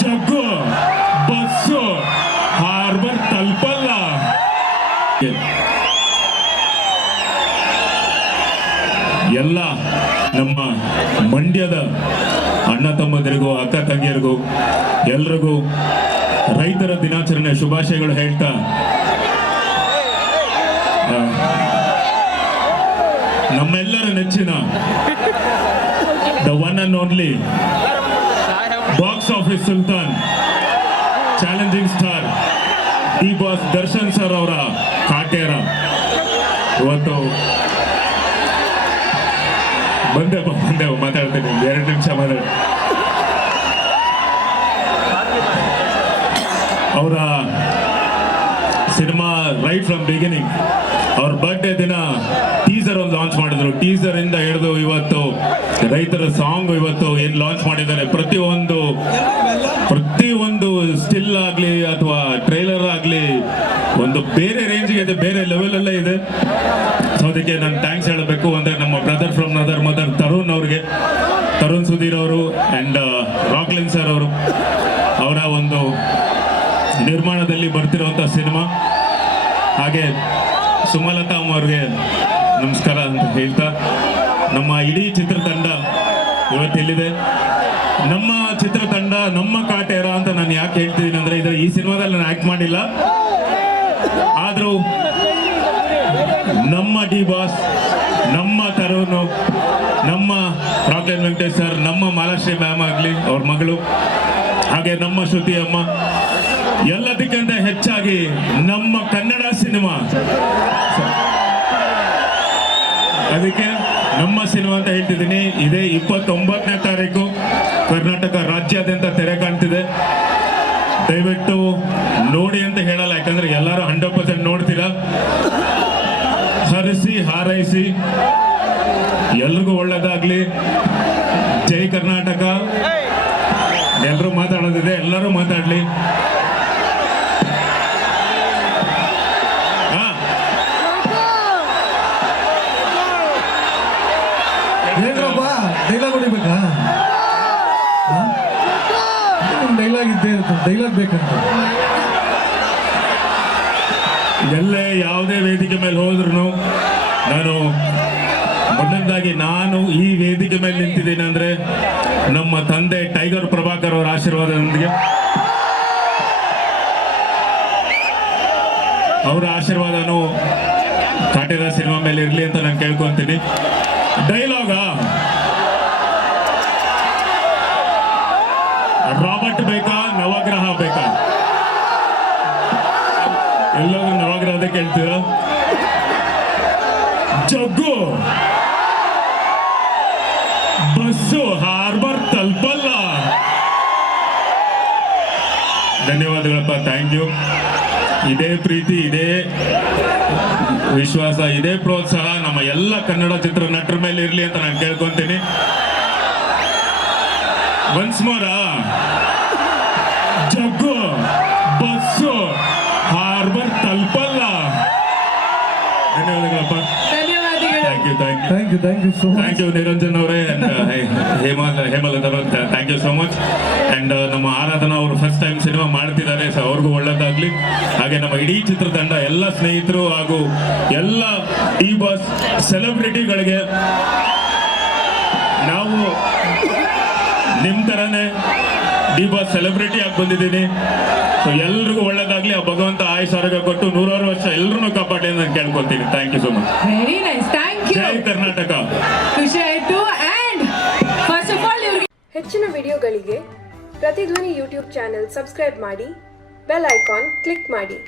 ಜಗ್ಗು bus harbour ತಲುಪಲ್ಲ. ಎಲ್ಲ ನಮ್ಮ ಮಂಡ್ಯದ ಅಣ್ಣ ತಮ್ಮಂದಿರಿಗೂ ಅಕ್ಕ ತಂಗಿಯರಿಗೂ ಎಲ್ರಿಗೂ ರೈತರ ದಿನಾಚರಣೆ ಶುಭಾಶಯಗಳು ಹೇಳ್ತಾ ನಮ್ಮೆಲ್ಲರ ನೆಚ್ಚಿನ the one and only box office Sultan challenging star D boss Darshan sir ಅವರ ಕಾಟೇರ ಇವತ್ತು ಬಂದೆ ಮಾತಾಡ್ತೀನಿ 2 ನಿಮಿಷ ಮಾತಾಡಿ. ಅವರ ಸಿನಿಮಾ ರೈಟ್ ಫ್ರಮ್ ಬಿಗಿನಿಂಗ್ ಅವ್ರ ಬರ್ಡೇ ದಿನ ಟೀಸರ್ ಒಂದು ಲಾಂಚ್ ಮಾಡಿದ್ರು. ಟೀಸರ್ ಇಂದ ಹಿಡಿದು ಇವತ್ತು ರೈತರ ಸಾಂಗ್ ಇವತ್ತು ಏನ್ ಲಾಂಚ್ ಮಾಡಿದ್ದಾರೆ, ಪ್ರತಿಯೊಂದು ಸ್ಟಿಲ್ ಆಗ್ಲಿ ಅಥವಾ ಟ್ರೈಲರ್ ಆಗ್ಲಿ ಒಂದು ಬೇರೆ ರೇಂಜ್ಗೆ ಇದೆ, ಬೇರೆ ಲೆವೆಲ್ ಅಲ್ಲೇ ಇದೆ. ಸೊ ಅದಕ್ಕೆ ನಾನು ಥ್ಯಾಂಕ್ಸ್ ಹೇಳಬೇಕು. ಅಂದ್ರೆ ನಮ್ಮ ಬ್ರದರ್ ಫ್ರಮ್ ನದರ್ ಮದರ್ ತರುಣ್ ಅವ್ರಿಗೆ, ತರುಣ್ ಸುಧೀರ್ ಅವರು ಅಂಡ್ ರಾಕ್ಲಿನ್ ಸರ್ ಅವರು ಅವರ ಒಂದು ನಿರ್ಮಾಣದಲ್ಲಿ ಬರ್ತಿರುವಂತ ಸಿನಿಮಾ. ಹಾಗೆ ಸುಮಲತಾ ಅವ್ರಿಗೆ ನಮಸ್ಕಾರ ಅಂತ ಹೇಳ್ತಾ, ನಮ್ಮ ಇಡೀ ಚಿತ್ರತಂಡ ಇವತ್ತಿಲ್ಲಿದೆ. ನಮ್ಮ ಚಿತ್ರತಂಡ ನಮ್ಮ ಕಾಟೇರ ಅಂತ ನಾನು ಯಾಕೆ ಹೇಳ್ತಿದ್ದೀನಿ ಅಂದ್ರೆ, ಈ ಸಿನಿಮಾದಲ್ಲಿ ನಾನು ಆಕ್ಟ್ ಮಾಡಿಲ್ಲ, ಆದ್ರೂ ನಮ್ಮ ಡಿ ಬಾಸ್, ನಮ್ಮ ತರುಣ್, ನಮ್ಮ ರಾಕ್ಲೈನ್ ವೆಂಕಟೇಶ್ ಸರ್, ನಮ್ಮ ಮಾಲಾಶ್ರೀ ಮ್ಯಾಮ್ ಆಗ್ಲಿ ಅವ್ರ ಮಗಳು, ಹಾಗೆ ನಮ್ಮ ಶ್ರುತಿ ಅಮ್ಮ, ಎಲ್ಲದಕ್ಕಿಂತ ಹೆಚ್ಚಾಗಿ ನಮ್ಮ ಕನ್ನಡ ಸಿನಿಮಾ. ಅದಕ್ಕೆ ನಮ್ಮ ಸಿನಿಮಾ ಅಂತ ಹೇಳ್ತಿದ್ದೀನಿ. ಇದೇ 29ನೇ ತಾರೀಕು ಕರ್ನಾಟಕ ರಾಜ್ಯಾದ್ಯಂತ ತೆರೆ ಕಾಣ್ತಿದೆ. ದಯವಿಟ್ಟು ನೋಡಿ ಅಂತ ಹೇಳಲ್ಲ, ಯಾಕಂದ್ರೆ ಎಲ್ಲರೂ 100% ನೋಡ್ತೀರಾ. ಹರಿಸಿ ಹಾರೈಸಿ, ಎಲ್ರಿಗೂ ಒಳ್ಳೇದಾಗ್ಲಿ. ಜೈ ಕರ್ನಾಟಕ. ಎಲ್ಲರೂ ಮಾತಾಡೋದಿದೆ, ಎಲ್ಲರೂ ಮಾತಾಡ್ಲಿ. ಡೈಲಾಗ್ ಹೊಡಿಬೇಕಾ? ಡೈಲಾಗ್ ಇದ್ದೇ ಇರುತ್ತೆ, ಡೈಲಾಗ್ ಬೇಕಂತ. ಎಲ್ಲೇ ಯಾವುದೇ ವೇದಿಕೆ ಮೇಲೆ ಹೋದ್ರು ನಾನು ಮೊದಲನೇದಾಗಿ ನಾನು ಈ ವೇದಿಕೆ ಮೇಲೆ ನಿಂತಿದ್ದೀನಿ ಅಂದ್ರೆ ನಮ್ಮ ತಂದೆ ಟೈಗರ್ ಪ್ರಭಾಕರ್ ಅವರ ಆಶೀರ್ವಾದದೊಂದಿಗೆ, ಅವರ ಆಶೀರ್ವಾದನು ಕಾಟೇರ ಸಿನಿಮಾ ಮೇಲೆ ಇರ್ಲಿ ಅಂತ ನಾನು ಕೇಳ್ಕೊಂತೀನಿ. ಡೈಲಾಗ ರಾಬರ್ಟ್ ಬೇಕಾ ನವಗ್ರಹ ಬೇಕಾ? ಎಲ್ಲರೂ ನವಗ್ರಹದ ಕೇಳ್ತೀರ. ಜಗ್ಗು ಬಸ್ಸು ಹಾರ್ಬರ್ ತಲುಪಲ್ಲ. ಧನ್ಯವಾದಗಳಪ್ಪ, ಥ್ಯಾಂಕ್ ಯು. ಇದೇ ಪ್ರೀತಿ, ಇದೇ ವಿಶ್ವಾಸ, ಇದೇ ಪ್ರೋತ್ಸಾಹ ನಮ್ಮ ಎಲ್ಲ ಕನ್ನಡ ಚಿತ್ರ ನಟರ ಮೇಲೆ ಇರ್ಲಿ ಅಂತ ನಾನು ಕೇಳ್ಕೊಂತೀನಿ. Once more, Jaggu bus harbour ತಲುಪಲ್ಲ. ಧನ್ಯವಾದಗಳಪ್ಪ. Thank you thank you Niranjan ಅವರೇ, ಹೇಮಲತಾ ಅವರು, thank you so much. And ನಮ್ಮ ಆರಾಧನಾ ಅವರು ಫಸ್ಟ್ ಟೈಮ್ ಸಿನಿಮಾ ಮಾಡ್ತಿದ್ದಾರೆ, ಸೊ ಅವ್ರಿಗೂ ಒಳ್ಳೇದಾಗ್ಲಿ. ಹಾಗೆ ನಮ್ಮ ಇಡೀ ಚಿತ್ರತಂಡ, ಎಲ್ಲ ಸ್ನೇಹಿತರು ಹಾಗೂ ಎಲ್ಲ ಡಿ ಬಾಸ್ ಸೆಲೆಬ್ರಿಟಿಗಳಿಗೆ, ನಾವು ನಿಮ್ ತರನೇ ಡಿ ಬಾಸ್ ಸೆಲೆಬ್ರಿಟಿ ಆಗಿ ಬಂದಿದ್ದೀನಿ. ಸೊ ಎಲ್ರಿಗೂ ಒಳ್ಳೇದಾಗ್ಲಿ. ಆ ಭಗವಂತ ಆಯುಷ್ ಆರೋಗ್ಯ ಕೊಟ್ಟು 100 ವರ್ಷ ಎಲ್ಲರೂ ಕಾಪಾಡಿ ಅಂತ ನಾನು ಕೇಳ್ಕೊತೀನಿ. Thank you so much. Very nice, thank you. ಜೈ ಕರ್ನಾಟಕ. ಖುಷಿ ಆಯ್ತು. ಅಂಡ್ ಫಸ್ಟ್ ಆಫ್ ಆಲ್ ಹೆಚ್ಚಿನ ವಿಡಿಯೋಗಳಿಗೆ ಪ್ರತಿಧ್ವನಿ ಯೂಟ್ಯೂಬ್ ಚಾನೆಲ್ ಸಬ್ಸ್ಕ್ರೈಬ್ ಮಾಡಿ, ಬೆಲ್ ಐಕಾನ್ ಕ್ಲಿಕ್ ಮಾಡಿ.